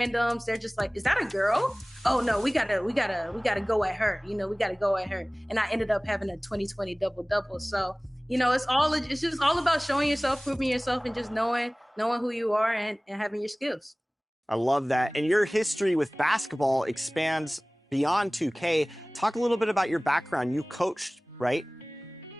randoms. They're just like, is that a girl? Oh no, we gotta go at her. We gotta go at her. And I ended up having a 20-20 double-double. So, it's just all about showing yourself, proving yourself, and just knowing who you are and having your skills. I love that. And your history with basketball expands beyond 2K. Talk a little bit about your background. You coached, right?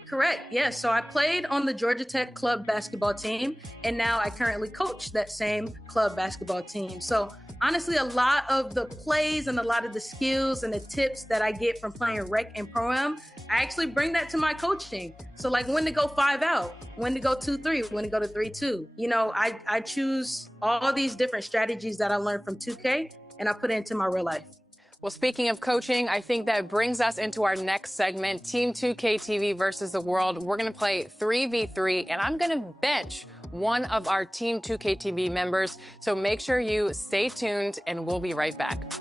Correct. Yes. So I played on the Georgia Tech club basketball team, and now I currently coach that same club basketball team. So honestly, a lot of the plays and a lot of the skills and the tips that I get from playing rec and pro-am, I actually bring that to my coaching. So like when to go 5 out, when to go 2-3, when to go to 3-2. I choose all these different strategies that I learned from 2K and I put it into my real life. Well, speaking of coaching, I think that brings us into our next segment, Team 2K TV versus the world. We're going to play 3v3, and I'm going to bench one of our Team 2K TV members. So make sure you stay tuned, and we'll be right back.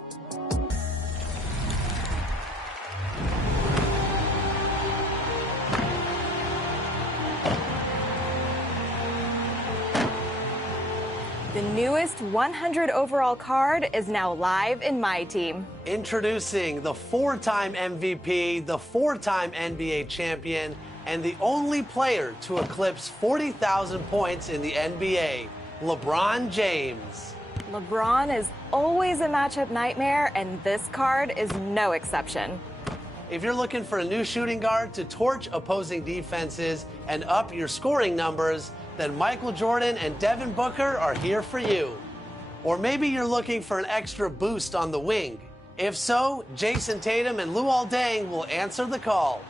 The newest 100 overall card is now live in my team. Introducing the 4-time MVP, the 4-time NBA champion, and the only player to eclipse 40,000 points in the NBA, LeBron James. LeBron is always a matchup nightmare, and this card is no exception. If you're looking for a new shooting guard to torch opposing defenses and up your scoring numbers, then Michael Jordan and Devin Booker are here for you. Or maybe you're looking for an extra boost on the wing. If so, Jason Tatum and Luol Deng will answer the call.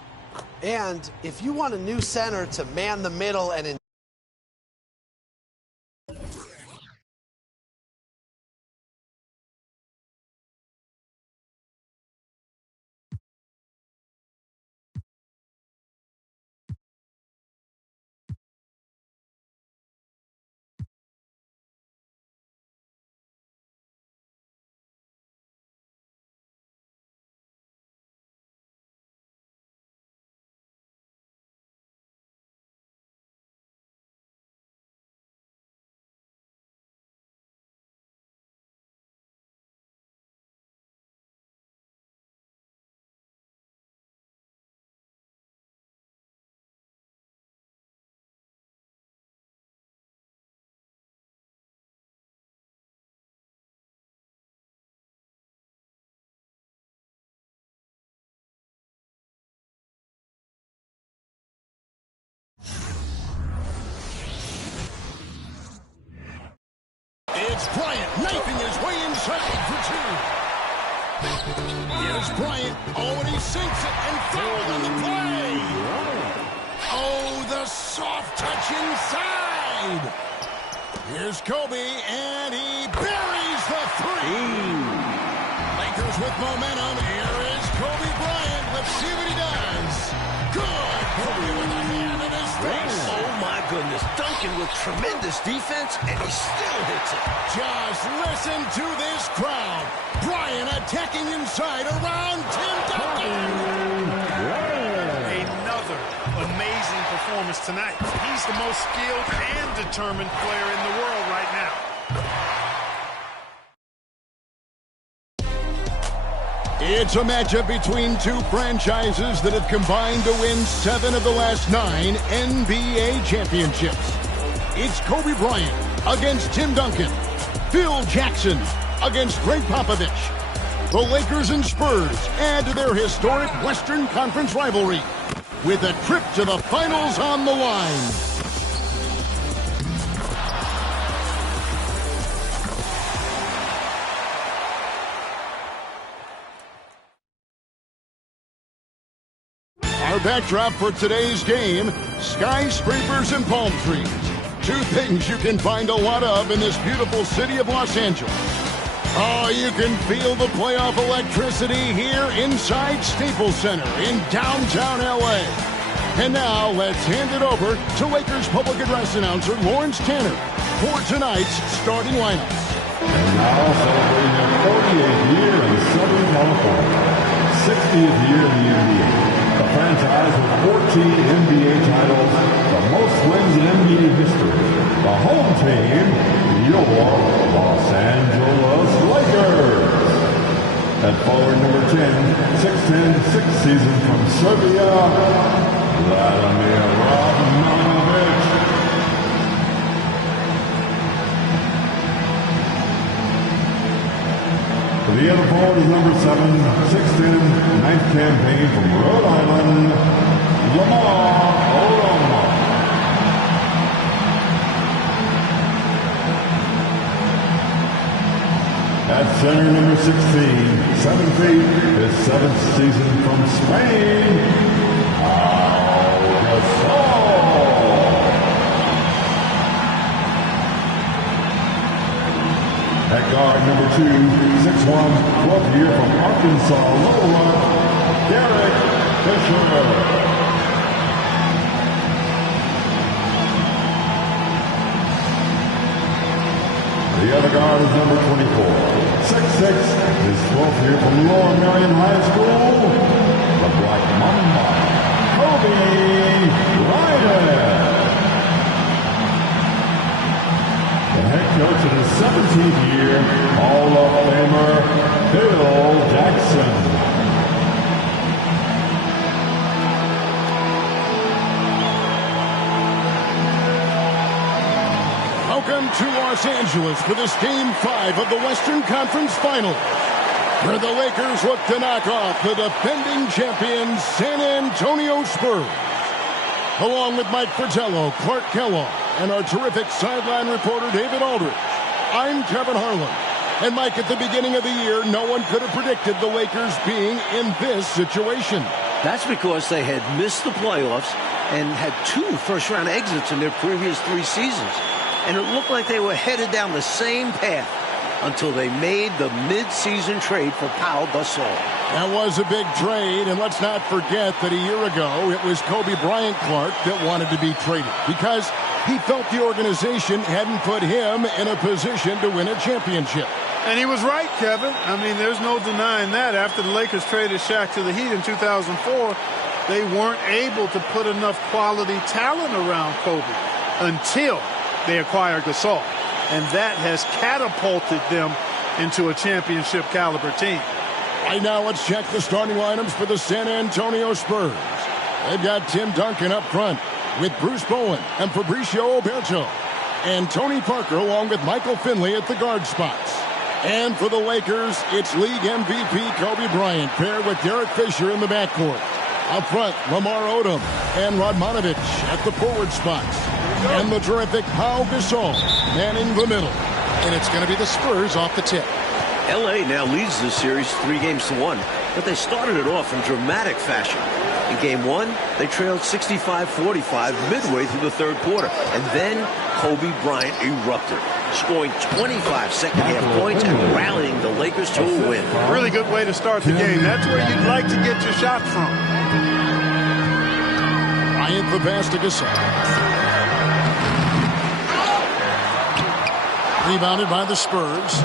And if you want a new center to man the middle and It's Bryant knifing his way inside for two. Here's Bryant. Oh, and he sinks it and fouled on the play. Oh, the soft touch inside. Here's Kobe, and he buries the three. Lakers with momentum. Here is Kobe Bryant. Let's see what he does. Good. Kobe with a hand in his face. Oh, my goodness. Duncan with tremendous defense, and he still hits it. Just listen to this crowd. Bryant attacking inside around Tim Duncan. Another amazing performance tonight. He's the most skilled and determined player in the world right now. It's a matchup between two franchises that have combined to win 7 of the last 9 NBA championships. It's Kobe Bryant against Tim Duncan. Phil Jackson against Greg Popovich. The Lakers and Spurs add to their historic Western Conference rivalry with a trip to the finals on the line. Our backdrop for today's game, skyscrapers and palm trees. Two things you can find a lot of in this beautiful city of Los Angeles. Oh, you can feel the playoff electricity here inside Staples Center in downtown LA. And now let's hand it over to Lakers public address announcer Lawrence Tanner for tonight's starting lineups. And now celebrating their 48th year in Southern California, 60th year in the NBA. The franchise with 14 NBA titles, the most wins in NBA history. The home team, your Los Angeles Lakers. At forward number 10, 6'10", sixth season from Serbia, Vladimir Radmanovic. The other forward is number 7, 6'10", ninth campaign from Rhode Island, Lamar Odom. At center, number 16, 7 feet, his 7th season from Spain, Pau Gasol. At guard, number 2, 6'1", 12th year from Arkansas, Little Rock, Derek Fisher. The other guard is number 24, 6'6", his 12th year from Lower Merion High School, the Black Mamba, Kobe Bryant. The head coach in his 17th year, Hall of Famer Phil Jackson. Welcome to Los Angeles for this Game 5 of the Western Conference Finals, where the Lakers look to knock off the defending champions San Antonio Spurs. Along with Mike Fratello, Clark Kellogg, and our terrific sideline reporter David Aldridge, I'm Kevin Harlan. And Mike, at the beginning of the year, no one could have predicted the Lakers being in this situation. That's because they had missed the playoffs and had 2 first-round exits in their previous 3 seasons. And it looked like they were headed down the same path until they made the mid-season trade for Pau Gasol. That was a big trade, and let's not forget that a year ago it was Kobe Bryant Clark that wanted to be traded because he felt the organization hadn't put him in a position to win a championship. And he was right, Kevin. I mean, there's no denying that. After the Lakers traded Shaq to the Heat in 2004, they weren't able to put enough quality talent around Kobe until they acquired Gasol. And that has catapulted them into a championship caliber team. Right now, let's check the starting lineups for the San Antonio Spurs. They've got Tim Duncan up front with Bruce Bowen and Fabricio Oberto, and Tony Parker along with Michael Finley at the guard spots. And for the Lakers, it's league MVP Kobe Bryant paired with Derek Fisher in the backcourt. Up front, Lamar Odom and Radmanovic at the forward spots. And the terrific Pau Gasol manning the middle. And it's going to be the Spurs off the tip. L.A. now leads the series 3-1, but they started it off in dramatic fashion. In Game 1, they trailed 65-45 midway through the third quarter, and then Kobe Bryant erupted, scoring 25 second-half points and rallying the Lakers to a win. Really good way to start the game. That's where you'd like to get your shot from. Bryant the pass to Gasol. Rebounded by the Spurs.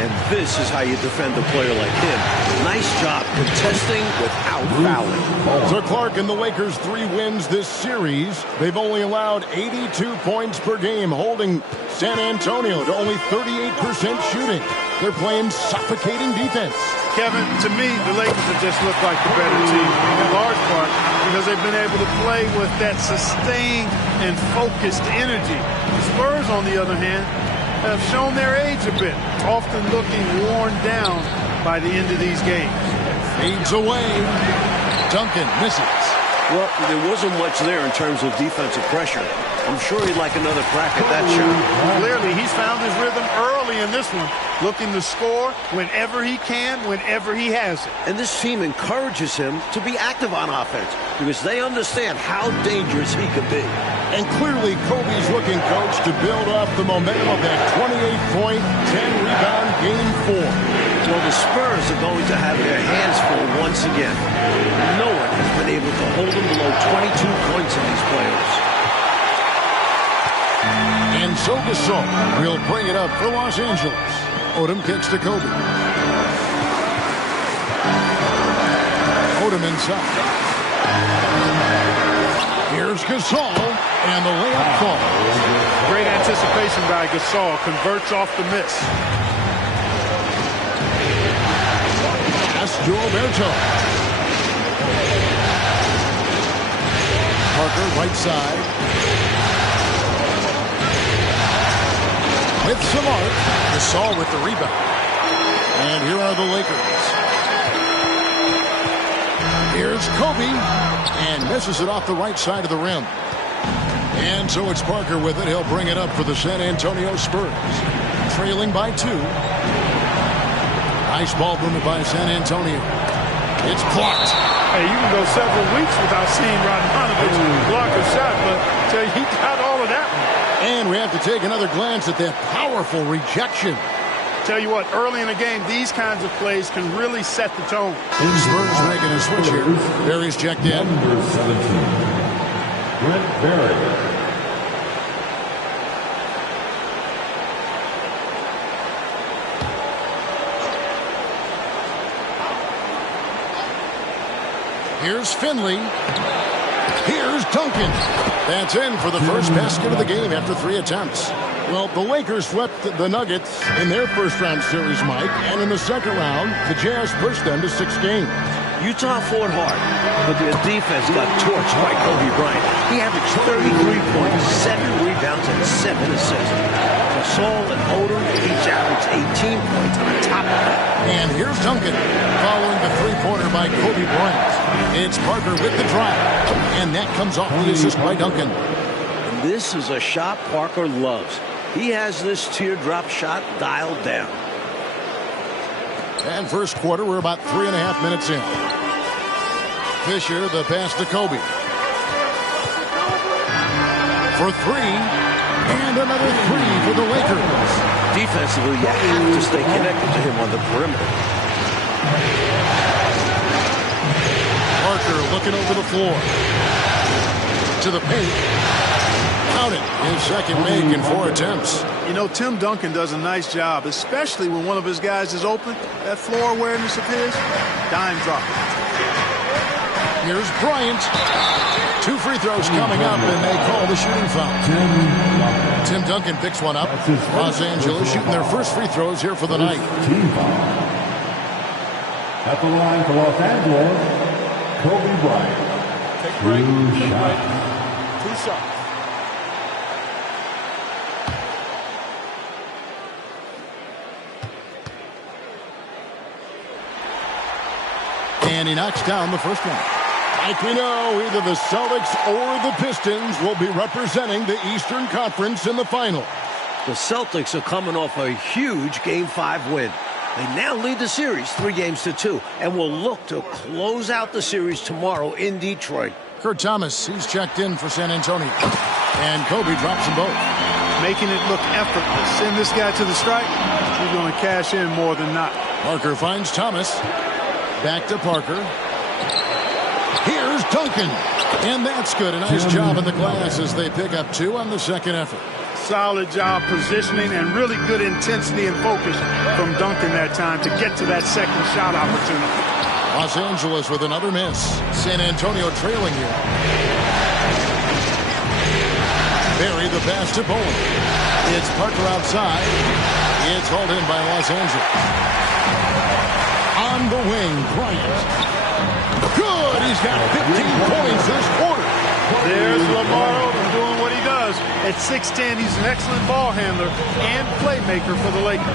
And this is how you defend a player like him. Nice job contesting without fouling. So Clark and the Lakers' 3 wins this series. They've only allowed 82 points per game, holding San Antonio to only 38% shooting. They're playing suffocating defense. Kevin, to me, the Lakers have just looked like the better team, in large part because they've been able to play with that sustained and focused energy. The Spurs, on the other hand, have shown their age a bit, often looking worn down by the end of these games. Fades away. Duncan misses. Well, there wasn't much there in terms of defensive pressure. I'm sure he'd like another crack at that shot. Clearly, he's found his rhythm early in this one, looking to score whenever he can, whenever he has it. And this team encourages him to be active on offense because they understand how dangerous he could be. And clearly, Kobe's looking, coach, to build off the momentum of that 28-point, 10-rebound Game 4. Well, the Spurs are going to have their hands full once again. No one has been able to hold them below 22 points in these playoffs. And so Gasol will bring it up for Los Angeles. Odom kicks to Kobe. Odom inside. Here's Gasol. And the layup falls. Great anticipation by Gasol. Converts off the miss. Pass to Alberto. Parker, right side. With some arc. Gasol with the rebound. And here are the Lakers. Here's Kobe. And misses it off the right side of the rim. And so it's Parker with it. He'll bring it up for the San Antonio Spurs. Trailing by 2. Nice ball movement by San Antonio. It's blocked. Hey, you can go several weeks without seeing Radmanovic block a shot, but tell you, he got all of that one. And we have to take another glance at that powerful rejection. Tell you what, early in the game, these kinds of plays can really set the tone. Spurs making a switch here. Barry's checked in. Number 17, Brent Barry. Here's Finley. Here's Duncan. That's in for the first basket of the game after 3 attempts. Well, the Lakers swept the Nuggets in their first-round series, Mike. And in the second round, the Jazz pushed them to 6 games. Utah fought hard, but their defense got torched by Kobe Bryant. He averaged 33 points, 7 rebounds, and 7 assists. Gasol and Odom each averaged 18 points on top of that. And here's Duncan following the three-pointer by Kobe Bryant. It's Parker with the drive, and that comes off the assist by Duncan. And this is a shot Parker loves. He has this teardrop shot dialed down. And first quarter, we're about 3.5 minutes in. Fisher, the pass to Kobe. For 3, and another 3 for the Lakers. Defensively, you have to stay connected to him on the perimeter. Parker looking over the floor. To the paint. Count it. His second make in 4 attempts. You know, Tim Duncan does a nice job, especially when one of his guys is open. That floor awareness of his, dime drop. Here's Bryant. 2 free throws coming up, and they call the shooting foul. Tim Duncan picks one up. Los Angeles shooting their first free throws here for the night. At the line for Los Angeles, Kobe Bryant. Take a break. 2 shots. 2 shots. And he knocks down the first one. Like we know, either the Celtics or the Pistons will be representing the Eastern Conference in the final. The Celtics are coming off a huge Game 5 win. They now lead the series 3-2 and will look to close out the series tomorrow in Detroit. Kurt Thomas, he's checked in for San Antonio. And Kobe drops them both. Making it look effortless. Send this guy to the strike, he's going to cash in more than not. Parker finds Thomas. Back to Parker. Here's Duncan. And that's good. A nice job in the glass as they pick up 2 on the second effort. Solid job positioning and really good intensity and focus from Duncan that time to get to that second shot opportunity. Los Angeles with another miss. San Antonio trailing here. Barry the pass to Bowen. It's Parker outside. It's hauled in by Los Angeles. On the wing, Bryant. Good! He's got 15 points this quarter. There's Lamar Odom doing what he does. At 6'10", he's an excellent ball handler and playmaker for the Lakers.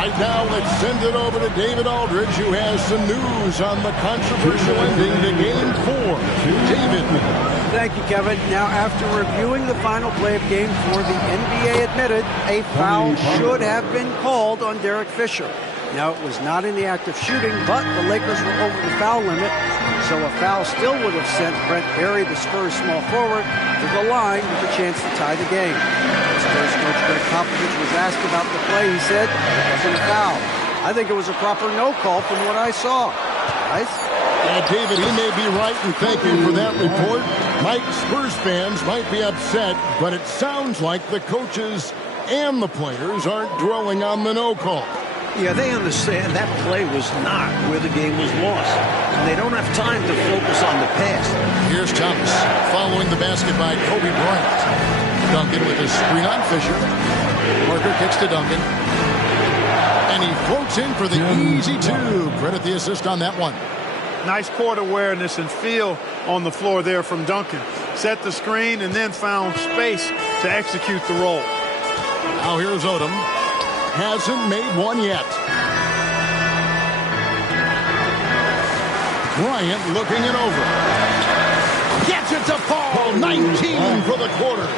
Right now, let's send it over to David Aldridge, who has some news on the controversial ending to Game 4. David. Thank you, Kevin. Now, after reviewing the final play of Game 4, the NBA admitted a foul should have been called on Derek Fisher. Now, it was not in the act of shooting, but the Lakers were over the foul limit, so a foul still would have sent Brent Barry, the Spurs small forward, to the line with a chance to tie the game. Spurs coach Greg Popovich was asked about the play. He said it wasn't a foul. I think it was a proper no call from what I saw. Guys? David, he may be right, and thank you for that report. Mike, Spurs fans might be upset, but it sounds like the coaches and the players aren't dwelling on the no call. Yeah, they understand that play was not where the game was lost. And they don't have time to focus on the past. Here's Thomas following the basket by Kobe Bryant. Duncan with a screen on Fisher. Parker kicks to Duncan. And he floats in for the easy two. Credit the assist on that one. Nice court awareness and feel on the floor there from Duncan. Set the screen and then found space to execute the roll. Now here's Odom. Hasn't made one yet. Bryant looking it over. Gets it to Paul. 19 for the quarter.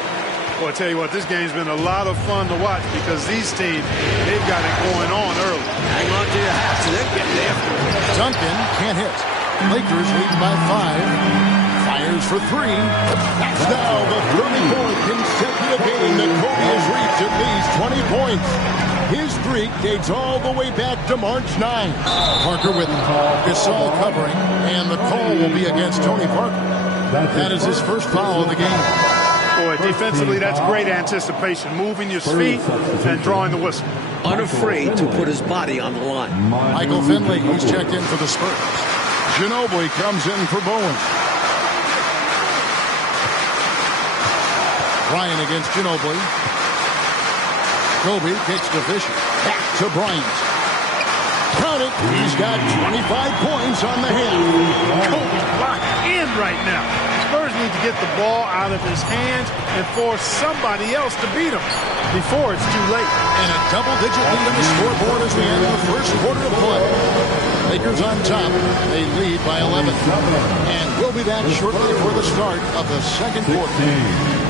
Well, I tell you what, this game's been a lot of fun to watch because these teams, they've got it going on early. Hang on to your hats, and they're getting after it. Duncan can't hit. Lakers lead by 5. Fires for 3. That's now the 34th consecutive game that Kobe has reached at least 20 points. His streak dates all the way back to March 9. Parker with Gasol covering, and the call will be against Tony Parker. That is his first foul of the game. Boy, defensively, that's great anticipation. Moving your feet and drawing the whistle. Unafraid to put his body on the line. Michael Finley, he's checked in for the Spurs. Ginobili comes in for Bowen. Bryant against Ginobili. Kobe kicks to Fisher. Back to Bryant. Count it. He's got 25 points on the hit. Kobe locked in right now. Spurs need to get the ball out of his hands and force somebody else to beat him before it's too late. And a double-digit lead on the scoreboard as we enter the first quarter of play. Lakers on top. They lead by 11. And we'll be back shortly for the start of the second quarter.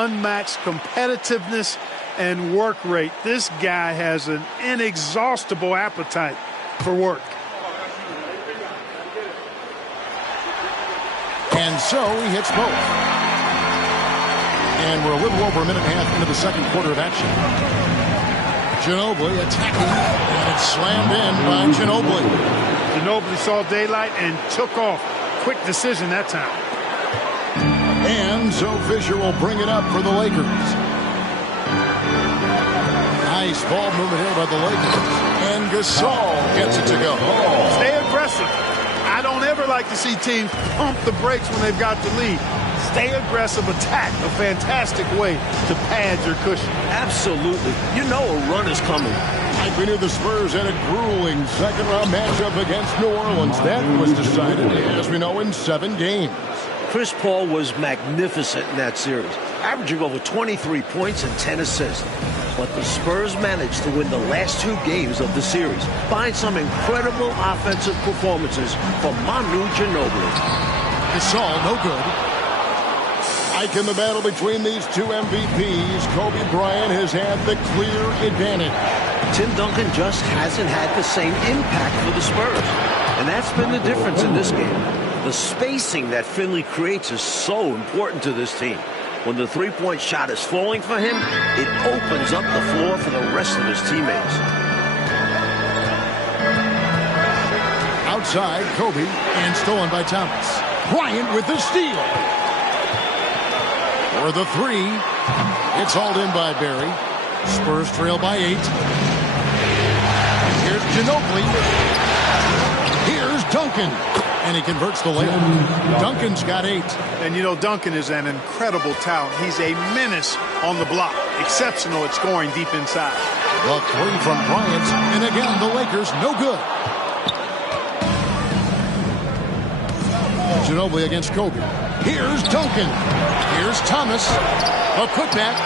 Unmatched competitiveness and work rate. This guy has an inexhaustible appetite for work. And so he hits both. And we're a little over a minute and a half into the second quarter of action. Ginobili attacking, and it's slammed in by Ginobili. Ginobili saw daylight and took off quick decision that time. And so Fisher will bring it up for the Lakers. Nice ball movement here by the Lakers. And Gasol gets it to go. Stay aggressive. I don't ever like to see teams pump the brakes when they've got the lead. Stay aggressive, attack, a fantastic way to pad your cushion. Absolutely. You know a run is coming. We knew the Spurs had a grueling second-round matchup against New Orleans. That was decided, as we know, in 7 games. Chris Paul was magnificent in that series, averaging over 23 points and 10 assists. But the Spurs managed to win the last 2 games of the series behind some incredible offensive performances from Manu Ginobili. Gasol, no good. Like in the battle between these 2 MVPs, Kobe Bryant has had the clear advantage. Tim Duncan just hasn't had the same impact for the Spurs. And that's been the difference in this game. The spacing that Finley creates is so important to this team. When the three-point shot is falling for him, it opens up the floor for the rest of his teammates. Outside, Kobe, and stolen by Thomas. Bryant with the steal. For the 3, it's hauled in by Barry. Spurs trail by 8. Here's Ginobili. Here's Duncan. And he converts the layup. Duncan's got 8. And you know, Duncan is an incredible talent. He's a menace on the block. Exceptional at scoring deep inside. The 3 from Bryant. And again, the Lakers no good. Ginobili against Kobe. Here's Duncan. Here's Thomas. A putback.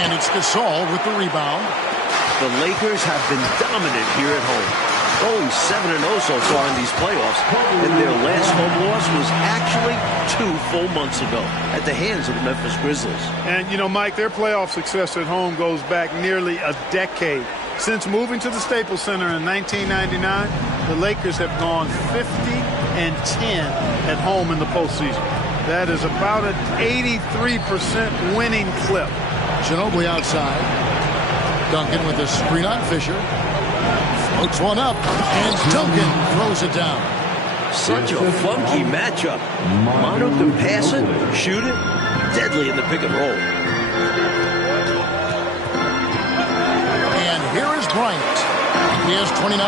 And it's Gasol with the rebound. The Lakers have been dominant here at home. Going 7-0 so far in these playoffs. And their last home loss was actually 2 full months ago at the hands of the Memphis Grizzlies. And, you know, Mike, their playoff success at home goes back nearly a decade. Since moving to the Staples Center in 1999, the Lakers have gone 50-10 at home in the postseason. That is about an 83% winning clip. Ginobili outside. Duncan with a screen on Fisher. Floats one up, and Duncan throws it down. Such a funky matchup. Manu can pass it, shoot it, deadly in the pick and roll. And here is Bryant. He has 29.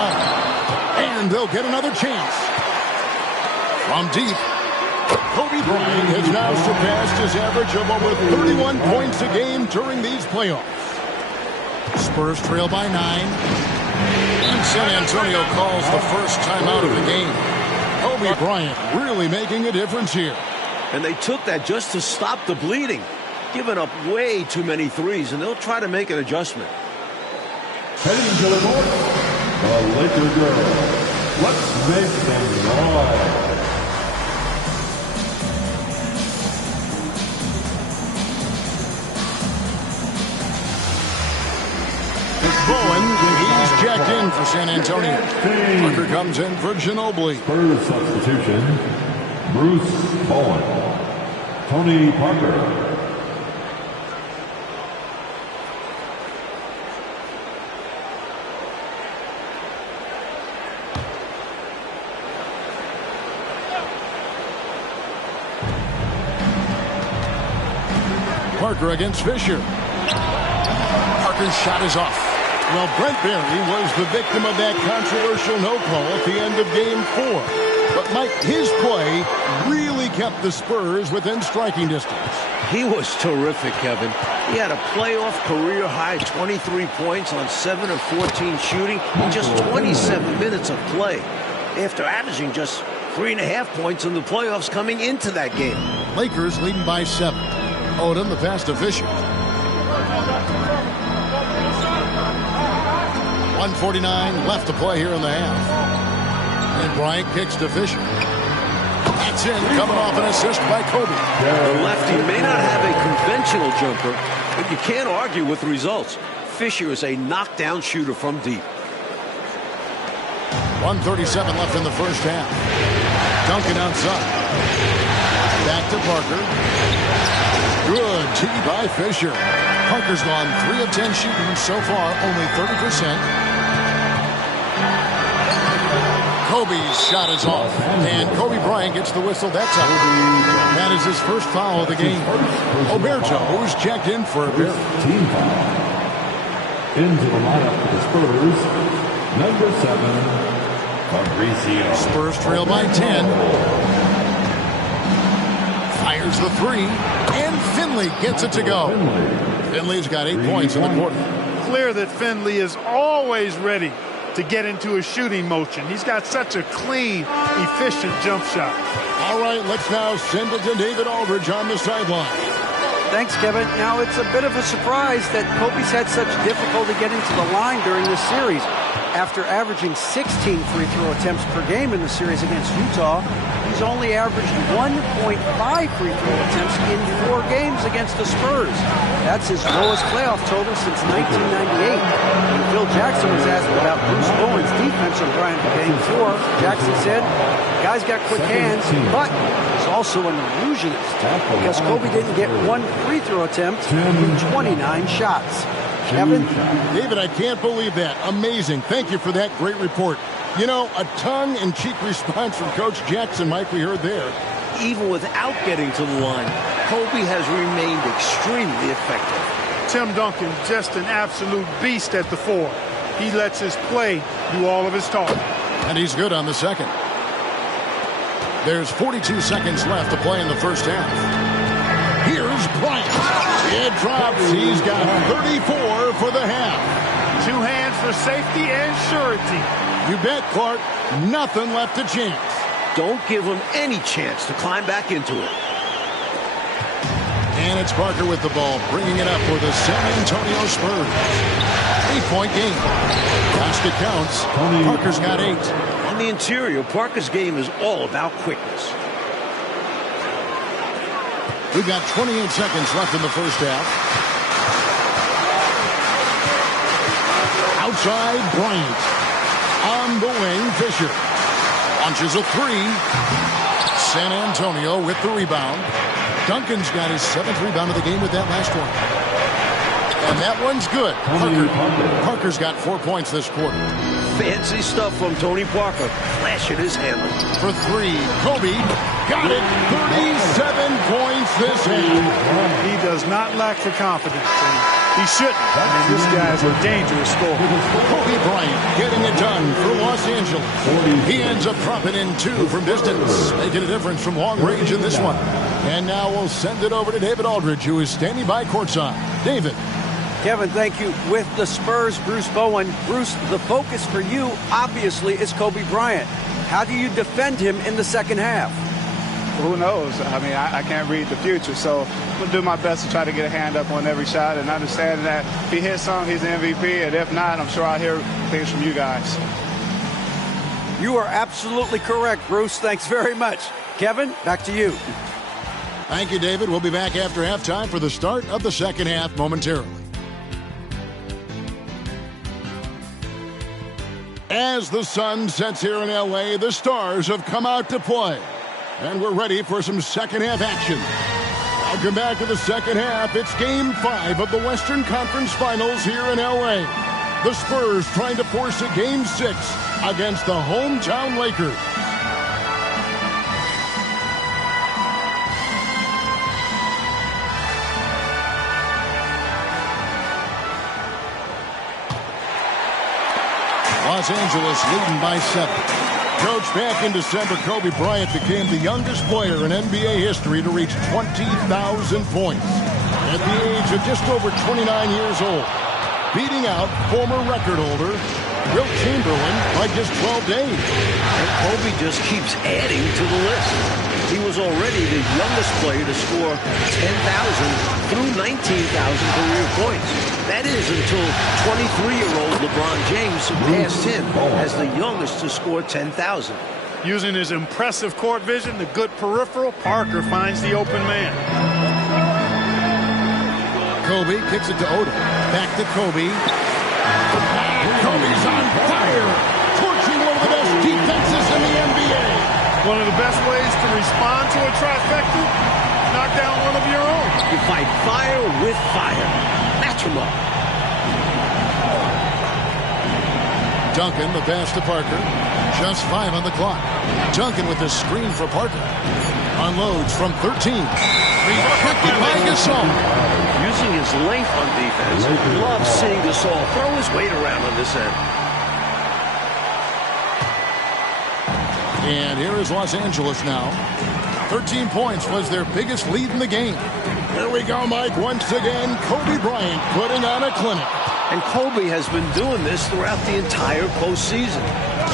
And they'll get another chance. From deep, Kobe Bryant has now surpassed his average of over 31 points a game during these playoffs. Spurs trail by 9. And San Antonio calls the first timeout of the game. Kobe Bryant really making a difference here. And they took that just to stop the bleeding. Giving up way too many threes, and they'll try to make an adjustment. Heading to the court, the Laker girls. Let's make them noise. Bowen, he's checked in for San Antonio. Parker comes in for Ginobili. Spurs substitution, Bruce Bowen. Tony Parker. Parker against Fisher. Parker's shot is off. Well, Brent Barry was the victim of that controversial no call at the end of Game 4. But, Mike, his play really kept the Spurs within striking distance. He was terrific, Kevin. He had a playoff career-high 23 points on 7 of 14 shooting in just 27 minutes of play, after averaging just 3.5 points in the playoffs coming into that game. Lakers leading by 7. Odom, the pass to Fisher. 1:49 left to play here in the half. And Bryant kicks to Fisher. That's in, coming off an assist by Kobe. The lefty may not have a conventional jumper, but you can't argue with the results. Fisher is a knockdown shooter from deep. 1:37 left in the first half. Duncan outside. Back to Parker. Good tee by Fisher. Parker's gone 3 of 10 shooting so far, only 30%. Kobe's shot is off, and Kobe Bryant gets the whistle that time. That is his first foul of the game. Oberto, who's checked in for a Byrant. Team foul. Into the lineup for the Spurs, number 7, Fabrizio. Spurs trail by 10. Fires the three, and Finley gets it to go. Finley's got 8 points in the quarter. Clear that Finley is always ready to get into a shooting motion. He's got such a clean, efficient jump shot. All right, let's now send it to David Aldridge on the sideline. Thanks, Kevin. Now, it's a bit of a surprise that Kobe's had such difficulty getting to the line during this series. After averaging 16 free throw attempts per game in the series against Utah, he's only averaged 1.5 free throw attempts in 4 games against the Spurs. That's his lowest playoff total since 1998. When Phil Jackson was asked about Bruce Bowen's defense on Bryant in Game 4, Jackson said, "Guy's got quick hands, but he's also an illusionist because Kobe didn't get 1 free throw attempt in 29 shots." Kevin? David, I can't believe that. Amazing. Thank you for that great report. You know, a tongue-in-cheek response from Coach Jackson, Mike, we heard there. Even without getting to the line, Kobe has remained extremely effective. Tim Duncan, just an absolute beast at the 4. He lets his play do all of his talking. And he's good on the second. There's 42 seconds left to play in the first half. Here's Bryant. It drops. He's got 34 for the half. 2 hands for safety and surety. You bet, Clark. Nothing left to chance. Don't give him any chance to climb back into it. And it's Parker with the ball, bringing it up for the San Antonio Spurs. 3-point game. Last it counts. Parker's got 8. On the interior, Parker's game is all about quickness. We've got 28 seconds left in the first half. Outside, Bryant. On the wing, Fisher. Launches a 3. San Antonio with the rebound. Duncan's got his 7th rebound of the game with that last one. And that one's good. Parker's got 4 points this quarter. Fancy stuff from Tony Parker. Flashing his hammer. For 3, Kobe got it. 37 points this half. He does not lack for confidence. He shouldn't. I mean, this guy's a dangerous scorer. Kobe Bryant getting it done for Los Angeles. He ends up dropping in 2 from distance, making a difference from long range in this one. And now we'll send it over to David Aldridge, who is standing by courtside. David. Kevin, thank you. With the Spurs, Bruce Bowen. Bruce, the focus for you, obviously, is Kobe Bryant. How do you defend him in the second half? Who knows? I mean, I can't read the future, so I'm going to do my best to try to get a hand up on every shot and understand that if he hits some, he's the MVP, and if not, I'm sure I'll hear things from you guys. You are absolutely correct, Bruce. Thanks very much. Kevin, back to you. Thank you, David. We'll be back after halftime for the start of the second half momentarily. As the sun sets here in L.A., the Stars have come out to play. And we're ready for some second half action. Welcome back to the second half. It's Game 5 of the Western Conference Finals here in L.A. The Spurs trying to force a Game 6 against the hometown Lakers. Los Angeles leading by 7. Coach, back in December, Kobe Bryant became the youngest player in NBA history to reach 20,000 points at the age of just over 29 years old, beating out former record holder Wilt Chamberlain by just 12 days. And Kobe just keeps adding to the list. He was already the youngest player to score 10,000 through 19,000 career points. That is until 23-year-old LeBron James surpassed him as the youngest to score 10,000. Using his impressive court vision, the good peripheral, Parker finds the open man. Kobe kicks it to Odom. Back to Kobe. Kobe's on fire, torching one of the best defenses in the NBA. One of the best ways to respond to a trifecta, knock down one of your own. You fight fire with fire. Match them up. Duncan, the pass to Parker. Just 5 on the clock. Duncan with the screen for Parker. Unloads from 13. Rejected by Gasol. Using his length on defense. Love seeing Gasol throw his weight around on this end. And here is Los Angeles now. 13 points was their biggest lead in the game. Here we go, Mike. Once again, Kobe Bryant putting on a clinic. And Kobe has been doing this throughout the entire postseason.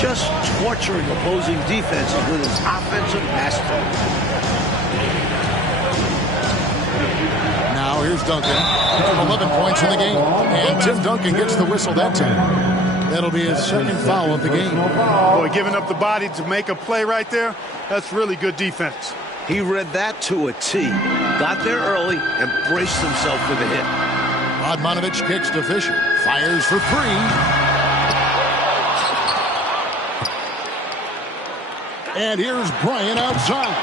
Just torturing opposing defenses with his offensive mastery. Now here's Duncan. 11 points in the game. And Tim Duncan gets the whistle that time. That'll be his second foul of the game. Boy, giving up the body to make a play right there, that's really good defense. He read that to a T. Got there early and braced himself for the hit. Radmanovic kicks to Fisher. Fires for 3. And here's Bryant outside.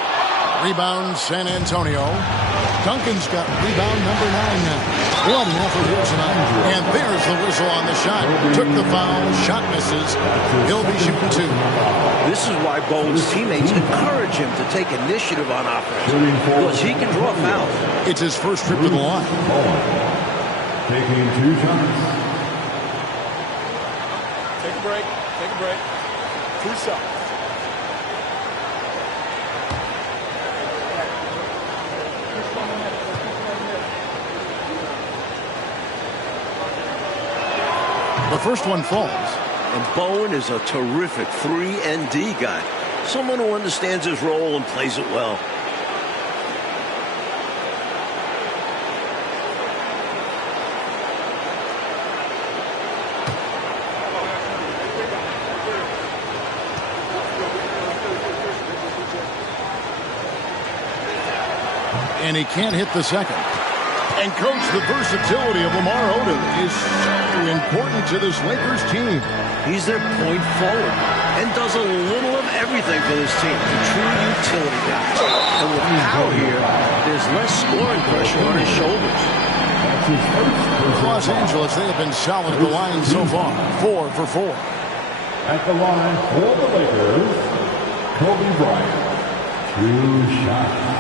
Rebound San Antonio. Duncan's got rebound number 9 now. 1 for here tonight. And there's the whistle on the shot. Took the foul. Shot misses. He'll be shooting 2. This is why Bowen's teammates encourage him to take initiative on offense. Because he can draw fouls. It's his first trip to the line. Taking 2 shots. Take a break. Take a break. 2 shots. The first one falls. And Bowen is a terrific 3-and-D guy. Someone who understands his role and plays it well. And he can't hit the second. And, Coach, the versatility of Lamar Odom is so important to this Lakers team. He's their point forward and does a little of everything for this team. A true utility guy. And with power here, there's less scoring pressure on his shoulders. Los Angeles, they have been solid at the line so far. 4 for 4. At the line for the Lakers, Kobe Bryant. 2 shots.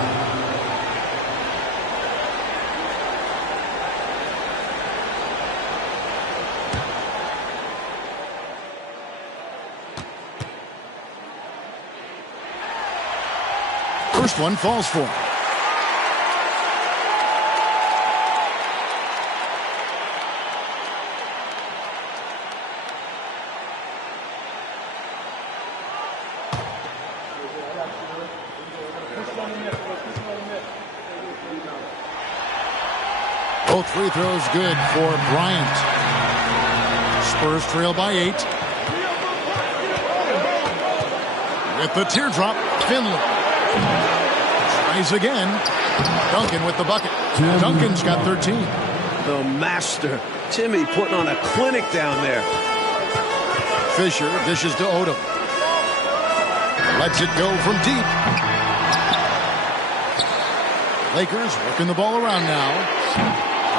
First one falls for him. Both free throws good for Bryant. Spurs trail by 8. With the teardrop, Finley. Tries again. Duncan with the bucket. Duncan's got 13. The master. Timmy putting on a clinic down there. Fisher dishes to Odom. Lets it go from deep. Lakers working the ball around now.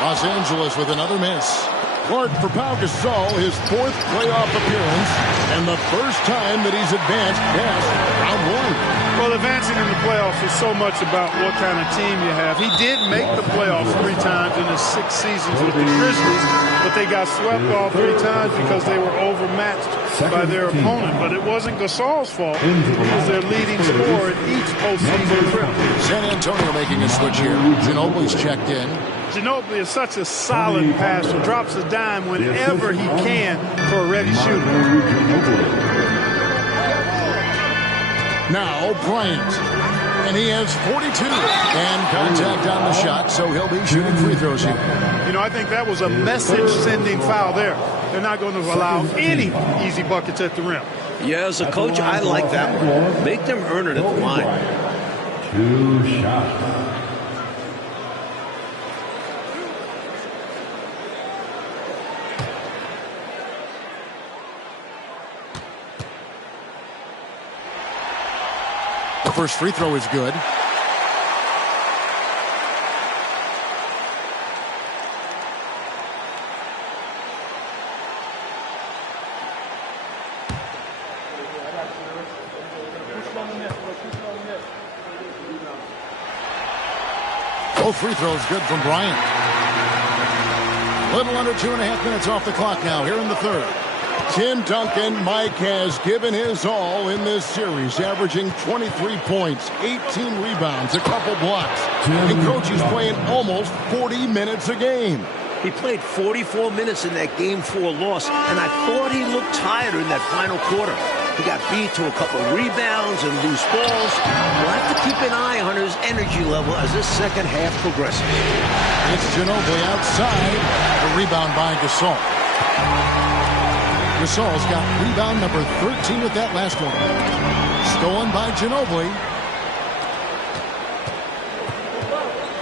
Los Angeles with another miss. Clark for Pau Gasol, his 4th playoff appearance, and the first time that he's advanced past round 1. Well, advancing in the playoffs is so much about what kind of team you have. He did make the playoffs 3 times in his 6 seasons with the Grizzlies, but they got swept all 3 times because they were overmatched by their opponent. But it wasn't Gasol's fault. He was their leading scorer in each postseason trip. San Antonio making a switch here. Ginobili's checked in. Ginobili is such a solid passer. Drops a dime whenever he can for a ready shooter. Now Bryant. And he has 42. And contact on the shot, so he'll be shooting free throws here. You know, I think that was a message-sending foul there. They're not going to allow any easy buckets at the rim. Yeah, as a coach, I like that one. Make them earn it at the line. 2 shots. The first free throw is good. Both free throws good from Bryant. Little under 2.5 minutes off the clock now here in the third. Tim Duncan, Mike, has given his all in this series, averaging 23 points, 18 rebounds, a couple blocks. And Coach is playing almost 40 minutes a game. He played 44 minutes in that Game 4 loss, and I thought he looked tired in that final quarter. He got beat to a couple rebounds and loose balls. We'll have to keep an eye on his energy level as this second half progresses. It's Ginobili outside. The rebound by Gasol. Gasol's got rebound number 13 with that last one. Stolen by Ginobili.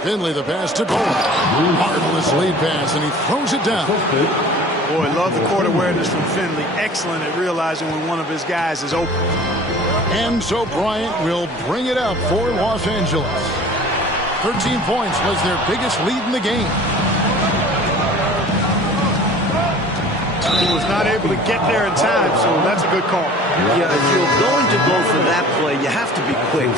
Finley the pass to Bowen. Marvelous lead pass, and he throws it down. Boy, love the court awareness from Finley. Excellent at realizing when one of his guys is open. And so Bryant will bring it up for Los Angeles. 13 points was their biggest lead in the game. He was not able to get there in time, so that's a good call. Yeah, if you're going to go for that play, you have to be quick.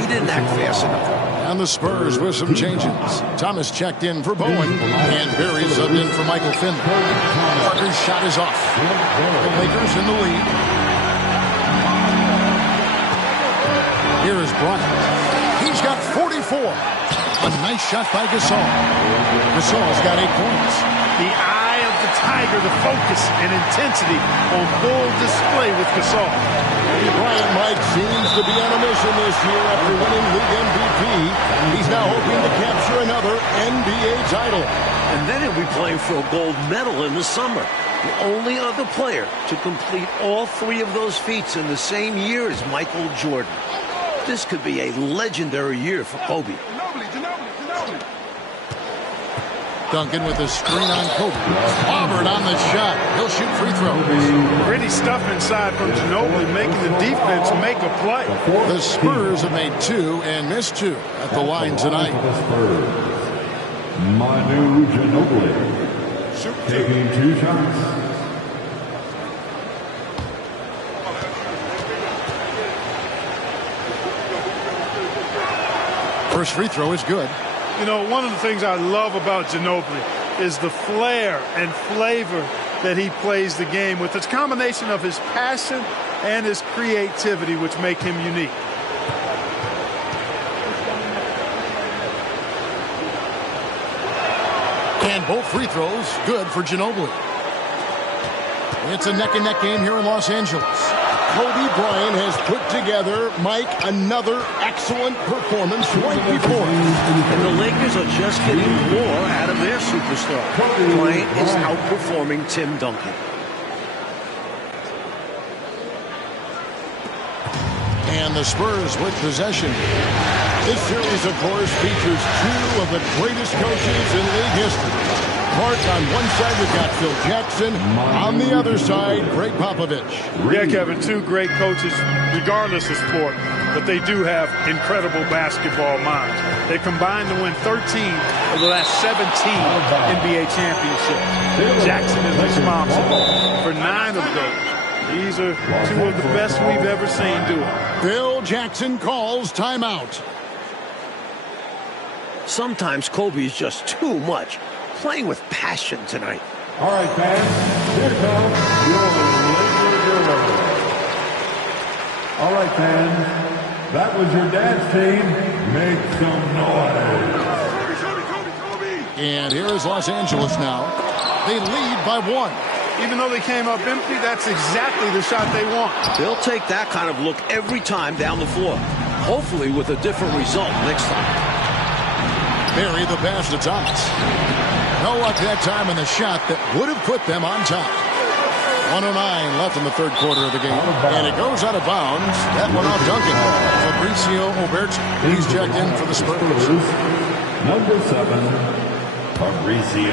He didn't act fast enough. And the Spurs with some changes. Thomas checked in for Bowen, and Barry subbed in for Michael Finley. Parker's shot is off. The Lakers in the lead. Here is Bryant. He's got 44. A nice shot by Gasol. Gasol's got 8 points. The eye of the Tiger, the focus and intensity on full display with Gasol. Bryant Mike seems to be on a mission this year after winning league MVP. He's now hoping to capture another NBA title. And then he'll be playing for a gold medal in the summer. The only other player to complete all 3 of those feats in the same year is Michael Jordan. This could be a legendary year for Kobe. Duncan with a screen on Kobe. Auburn on the shot. He'll shoot free throws. Pretty stuff inside from Ginobili, making the defense make a play. The Spurs have made 2 and missed 2 at the line tonight. Manu Ginobili taking 2 shots. First free throw is good. You know, one of the things I love about Ginobili is the flair and flavor that he plays the game with. It's a combination of his passion and his creativity which make him unique. And both free throws good for Ginobili. It's a neck-and-neck game here in Los Angeles. Kobe Bryant has put together, Mike, another excellent performance right before. And the Lakers are just getting more out of their superstar. Bryant is outperforming Tim Duncan. And the Spurs with possession. This series, of course, features 2 of the greatest coaches in league history. Mark, on one side, we've got Phil Jackson. On the other side, Greg Popovich. Yeah, Kevin, 2 great coaches, regardless of sport, but they do have incredible basketball minds. They combined to win 13 of the last 17 NBA championships. Jackson is responsible for 9 of those. These are 2 of the best we've ever seen do it. Phil Jackson calls timeout. Sometimes Kobe is just too much. Playing with passion tonight. All right, fans, here comes your Laker Girls. All right, fans, that was your dance team. Make some noise. And here is Los Angeles now. They lead by 1. Even though they came up empty, that's exactly the shot they want. They'll take that kind of look every time down the floor. Hopefully with a different result next time. Barry the pass to Thomas. No luck that time in the shot that would have put them on top. 1:09 left in the third quarter of the game. And it goes out of bounds. That one off Duncan. Fabricio Oberto. He's checked in for the Spurs. Number 7, Fabricio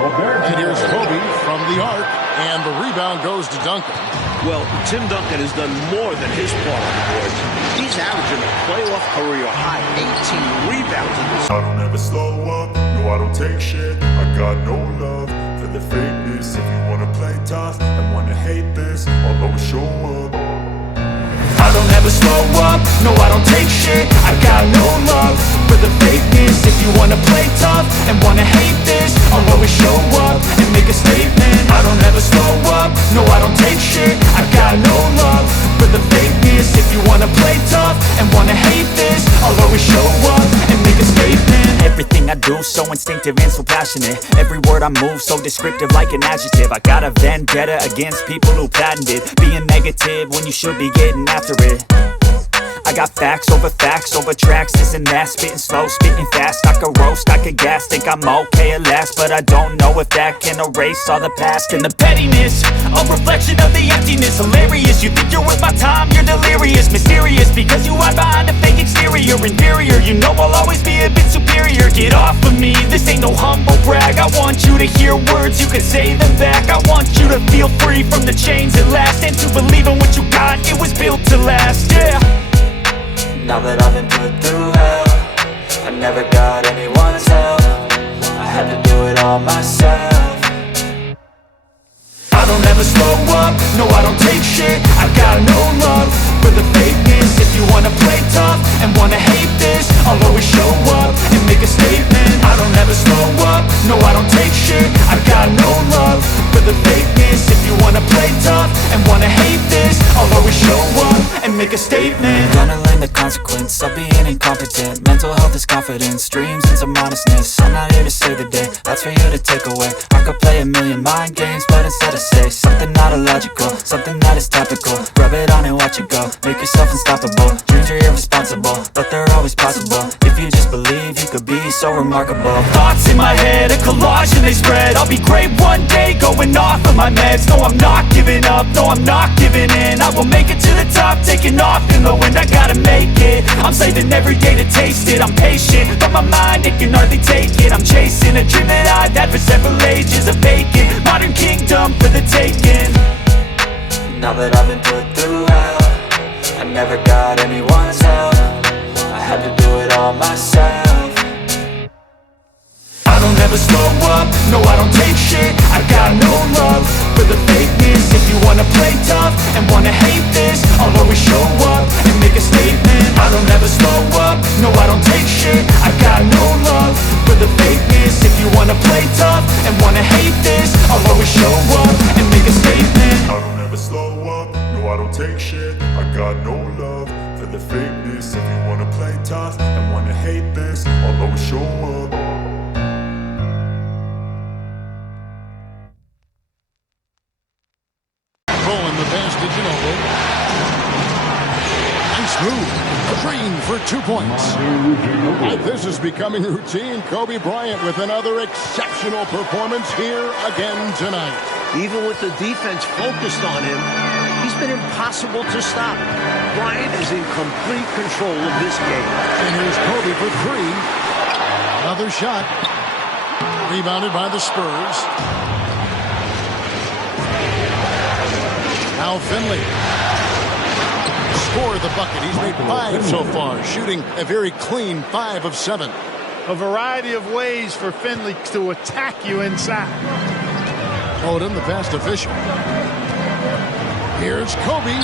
Oberto. And here's Kobe from the arc. And the rebound goes to Duncan. Well, Tim Duncan has done more than his part on the boards. He's averaging a playoff career high 18 rebounds in this. I don't ever slow up, no I don't take shit. I got no love for the fakeness. If you wanna play tough and wanna hate this, I'll always show up. I don't ever slow up, no I don't take shit. I got no love for the fakeness. If you wanna everything I do, so instinctive and so passionate. Every word I move, so descriptive like an adjective. I got a vendetta against people who patented being negative when you should be getting after it. I got facts over tracks, this and that. Spitting slow, spitting fast. I could roast, I could gas. Think I'm okay at last, but I don't know if that can erase all the past. And the pettiness, a reflection of the emptiness. Hilarious, you think you're worth my time, you're delirious. Mysterious, because you hide behind a fake exterior. Inferior, you know I'll always be a bit superior. Get off of me, this ain't no humble brag. I want you to hear words, you can say them back. I want you to feel free from the chains at last, and to believe in what you got, it was built to last, yeah. Now that I've been put through hell, I never got anyone's help. I had to do it all myself. I don't ever slow up, no I don't take shit. I got no love for the fakeness. If you wanna play tough and wanna hate this, I'll always show up and make a statement. I don't ever slow up, no I don't take shit. I got no love for the fakeness. If you wanna play tough and wanna hate this, I'll always show up and make a statement. Gonna learn the consequence of being incompetent. Mental health is confidence, dreams and some honestness. I'm not here to save the day, that's for you to take away. I could play a million mind games, but instead I say something not illogical, something that is topical. Rub it on and watch it go, make yourself unstoppable. Dreams are irresponsible, but they're always possible. If you just believe, you could be so remarkable. Thoughts in my head, a collage and they spread. I'll be great one day, going off of my meds. No, I'm not giving up, no, I'm not giving in. I will make it to the top, taking off in the wind. I gotta make it, I'm saving every day to taste it. I'm patient, but my mind, it can hardly take it. I'm chasing a dream that I've had for several ages. A vacant, modern kingdom for the taking. Now that I've been put through hell, I never got anyone's help. I had to do it all myself. I don't ever slow up, no I don't take shit. I got no love for the fakeness. If you wanna play tough and wanna hate this, I'll always show up and make a statement. I don't ever slow up, no I don't take shit. I got no love for the fakeness. If you wanna play tough and wanna hate this, I'll always show up and make a statement. I don't ever slow up, no I don't take shit. I got no love for the fakeness. If you wanna play tough and wanna hate this, I'll always show up. Throwing the pass to Ginobili. Nice move. Trained for 2 points. This is becoming routine. Kobe Bryant with another exceptional performance here again tonight. Even with the defense focused on him, he's been impossible to stop. Bryant is in complete control of this game. And here's Kobe for 3. Another shot. Rebounded by the Spurs. Now Finley. Scored the bucket. He's made 5 so far, shooting a very clean 5 of 7. A variety of ways for Finley to attack you inside. Odom, the pass official. Here's Kobe.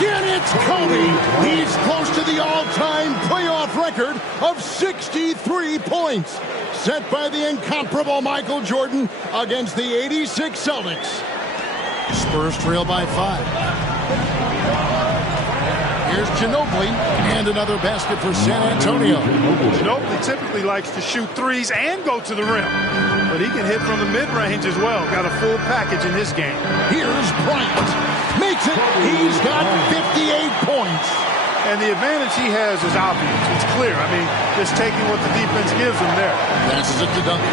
Again, it's Kobe. He's close to the all-time playoff record of 63 points, set by the incomparable Michael Jordan against the '86 Celtics. Spurs trail by 5. Here's Ginobili, and another basket for San Antonio. Ginobili typically likes to shoot threes and go to the rim, but he can hit from the mid-range as well. Got a full package in his game. Here's Bryant. Makes it. He's got 58 points. And the advantage he has is obvious. It's clear. I mean, just taking what the defense gives him there. Passes it to Duncan.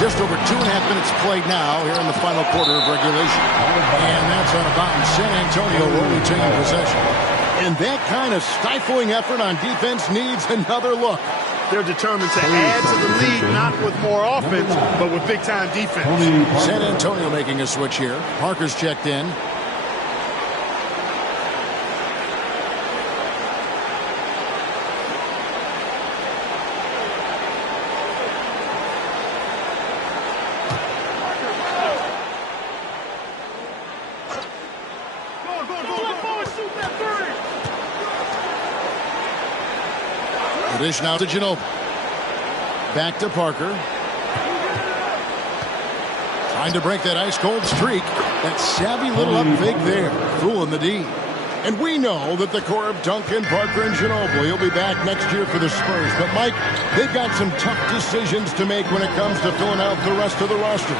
Just over 2.5 minutes played now here in the final quarter of regulation. And that's out of bounds. San Antonio will retain possession. And that kind of stifling effort on defense needs another look. They're determined to add to the lead, not with more offense, but with big-time defense. San Antonio making a switch here. Parker's checked in. Dish now to Ginobili. Back to Parker. Trying to break that ice-cold streak. That savvy little up fake there. Fooling the D. And we know that the core of Duncan, Parker, and Ginobili will be back next year for the Spurs. But, Mike, they've got some tough decisions to make when it comes to filling out the rest of the roster.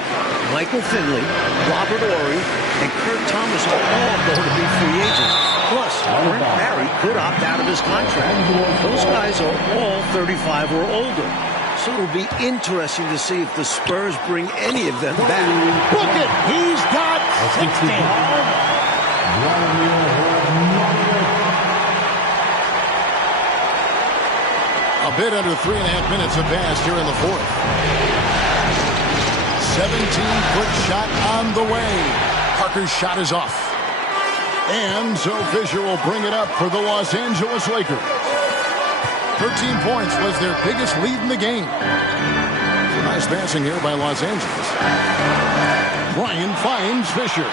Michael Finley, Robert Horry, and Kurt Thomas are all going to be free agents. Plus, Brent Barry could opt out of his contract. Those guys are all 35 or older. So it'll be interesting to see if the Spurs bring any of them back. Look it! He's got 60. A bit under 3.5 minutes have passed here in the fourth. 17-foot shot on the way. Parker's shot is off. And so Fisher will bring it up for the Los Angeles Lakers. 13 points was their biggest lead in the game. Nice passing here by Los Angeles. Bryant finds Fisher.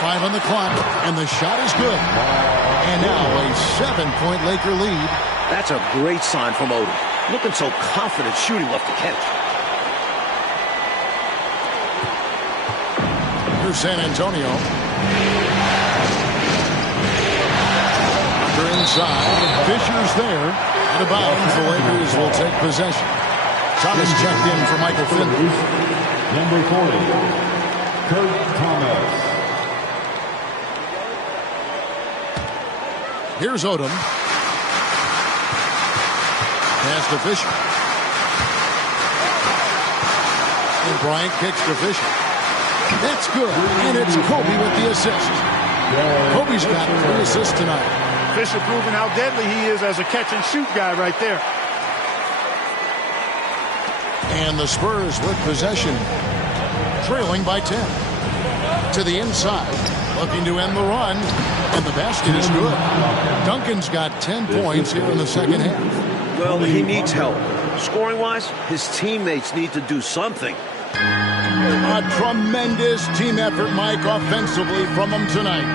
5 on the clock, and the shot is good. And now a 7-point Laker lead. That's a great sign from Odom. Looking so confident shooting off the catch. Here's San Antonio. Under inside. Fisher's there. Out of bounds, the Lakers will take possession. Thomas checked in for Michael Finley. Number 40, Kurt Thomas. Here's Odom. Pass to Fisher. And Bryant kicks to Fisher. That's good. And it's Kobe with the assist. Kobe's got 3 assists tonight. Fisher proving how deadly he is as a catch-and-shoot guy right there. And the Spurs with possession, trailing by 10. To the inside, looking to end the run, and the basket is good. Duncan's got 10 points here in the second half. Well, he needs help. Scoring-wise, his teammates need to do something. A tremendous team effort, Mike, offensively from them tonight.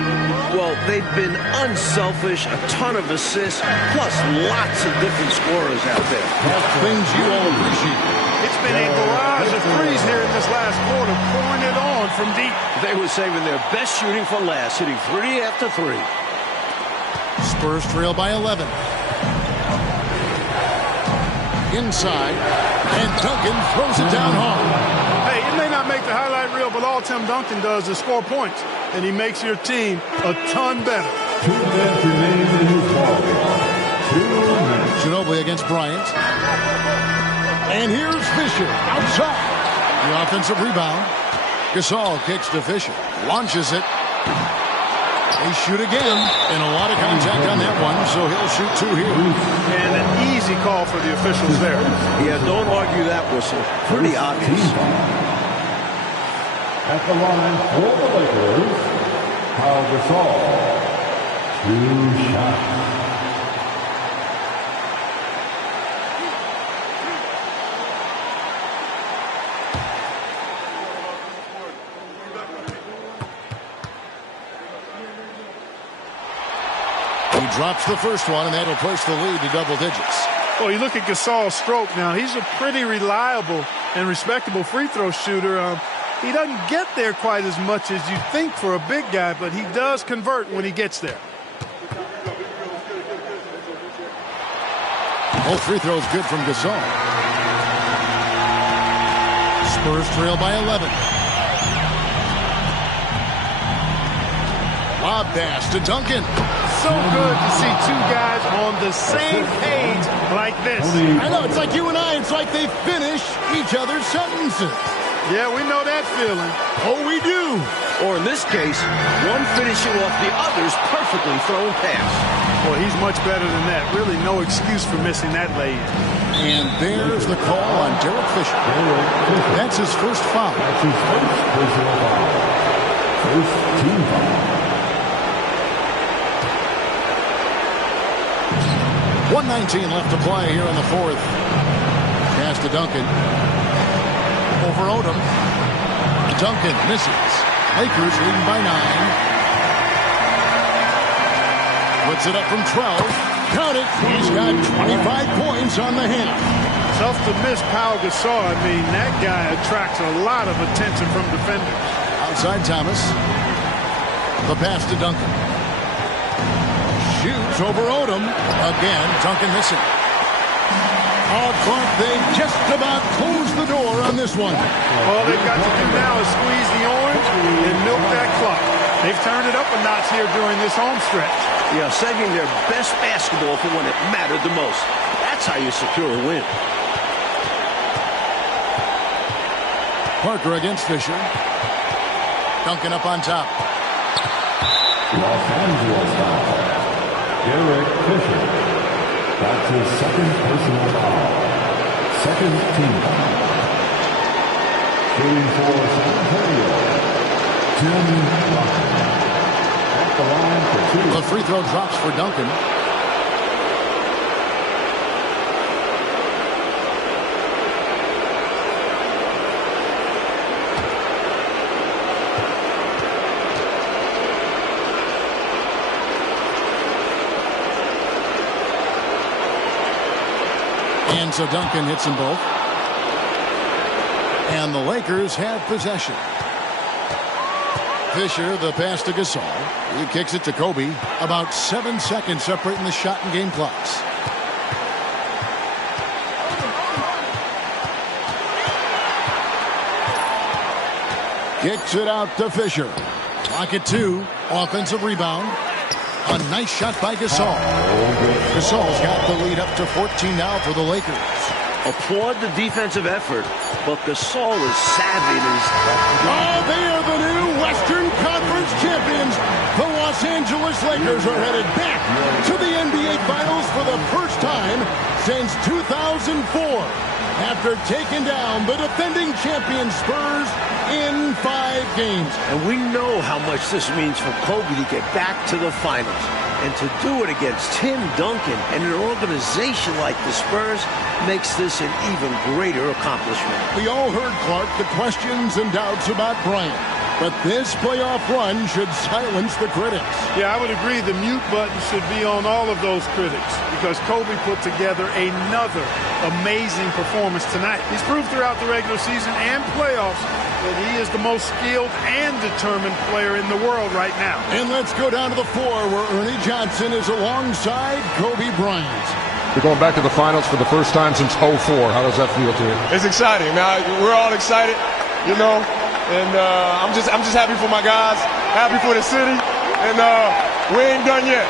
Well, they've been unselfish, a ton of assists, plus lots of different scorers out there. Things you all appreciate. It's been a barrage of threes here in this last quarter, pouring it on from deep. They were saving their best shooting for last, hitting 3 after 3. Spurs trail by 11. Inside, and Duncan throws it down hard. Hey, it may not make the highlight reel, but all Tim Duncan does is score points, and he makes your team a ton better. 2 minutes remaining in this ball. 2 minutes. Ginobili against Bryant. And here's Fisher outside. The offensive rebound. Gasol kicks to Fisher. Launches it. They shoot again. And a lot of contact on that one, so he'll shoot 2 here. And an easy call for the officials there. Yeah, don't argue that whistle. Pretty obvious. At the line for the Lakers, Pau Gasol. 2 shots. He drops the first one, and that'll push the lead to double digits. Well, you look at Gasol's stroke now. He's a pretty reliable and respectable free throw shooter. He doesn't get there quite as much as you think for a big guy, but he does convert when he gets there. Both free throws good from Gasol. Spurs trail by 11. Lob pass to Duncan. So good to see 2 guys on the same page like this. I know, it's like you and I. It's like they finish each other's sentences. Yeah, we know that feeling. Oh, we do. Or in this case, one finishing off the other's perfectly thrown pass. Well, he's much better than that. Really no excuse for missing that lay-in. And there's the call on Derek Fisher. That's his first foul. That's his first personal foul. First team foul. 1:19 left to play here in the fourth. Pass to Duncan. Over Odom. Duncan misses. Lakers leading by 9. Puts it up from 12. Count it. He's got 25 points on the half. Tough to miss Pau Gasol. I mean, that guy attracts a lot of attention from defenders. Outside Thomas. The pass to Duncan. shoots over Odom. Again, Duncan missing. Oh, Clark, they just about closed the door on this one. All they've got to do now is squeeze the orange and milk that clock. They've turned it up a notch here during this home stretch. Yeah, saving their best basketball for when it mattered the most. That's how you secure a win. Parker against Fisher. Duncan up on top. Los Angeles foul. Derek Fisher. That's his second personal foul. Second team foul. Shooting for San Antonio, Tim Duncan. At the line for two. The free throw drops for Duncan. And so Duncan hits them both. And the Lakers have possession. Fisher, the pass to Gasol. He kicks it to Kobe. About 7 seconds separating the shot and game clocks. Kicks it out to Fisher. Clock at 2. Offensive rebound. A nice shot by Gasol. Gasol's got the lead up to 14 now for the Lakers. Applaud the defensive effort, but Gasol is savvy. Oh, they are the new Western Conference champions. The Los Angeles Lakers are headed back to the NBA Finals for the first time since 2004. After taking down the defending champion Spurs in 5 games. And we know how much this means for Kobe to get back to the finals. And to do it against Tim Duncan and an organization like the Spurs makes this an even greater accomplishment. We all heard, Clark, the questions and doubts about Bryant. But this playoff run should silence the critics. Yeah, I would agree the mute button should be on all of those critics because Kobe put together another amazing performance tonight. He's proved throughout the regular season and playoffs that he is the most skilled and determined player in the world right now. And let's go down to the floor where Ernie Johnson is alongside Kobe Bryant. You're going back to the finals for the first time since 2004. How does that feel to you? It's exciting. Now we're all excited, you know. And I'm just happy for my guys, happy for the city, and we ain't done yet.